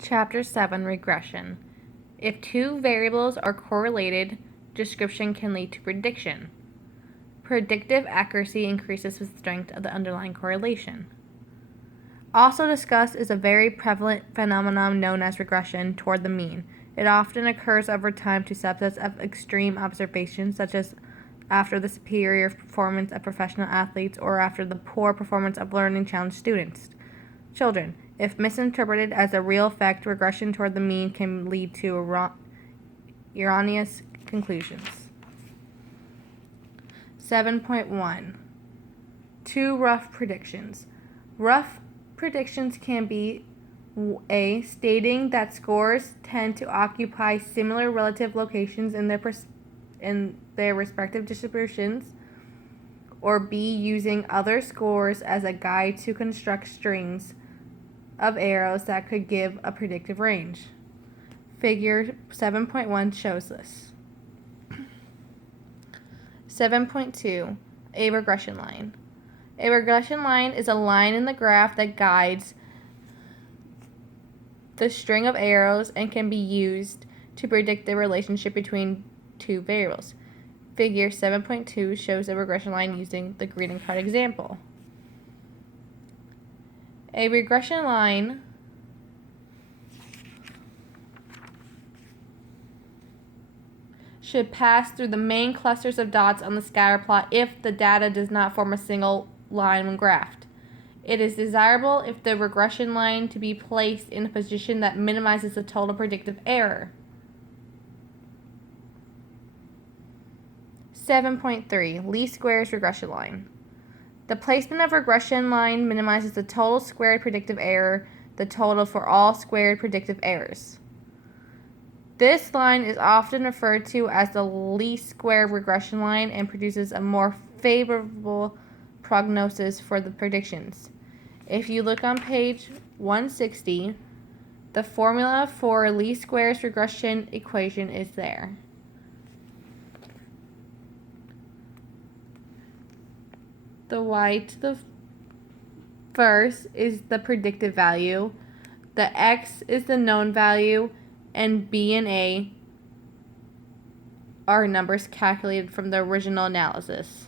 Chapter 7 Regression. If two variables are correlated, description can lead to prediction. Predictive accuracy increases with strength of the underlying correlation. Also discussed is a very prevalent phenomenon known as regression toward the mean. It often occurs over time to subsets of extreme observations, such as after the superior performance of professional athletes or after the poor performance of learning challenged students. Children. If misinterpreted as a real effect, regression toward the mean can lead to erroneous conclusions. 7.1 Two rough predictions. Rough predictions can be A. Stating that scores tend to occupy similar relative locations in their respective distributions, or B. Using other scores as a guide to construct strings of arrows that could give a predictive range. Figure 7.1 shows this. 7.2 A regression line. A regression line is a line in the graph that guides the string of arrows and can be used to predict the relationship between two variables. Figure 7.2 shows a regression line using the greeting card example. A regression line should pass through the main clusters of dots on the scatter plot if the data does not form a single line when graphed. It is desirable if the regression line to be placed in a position that minimizes the total predictive error. 7.3 Least squares regression line. The placement of regression line minimizes the total squared predictive error, the total for all squared predictive errors. This line is often referred to as the least squared regression line and produces a more favorable prognosis for the predictions. If you look on page 160, the formula for least squares regression equation is there. The y to the first is the predicted value, the x is the known value, and b and a are numbers calculated from the original analysis.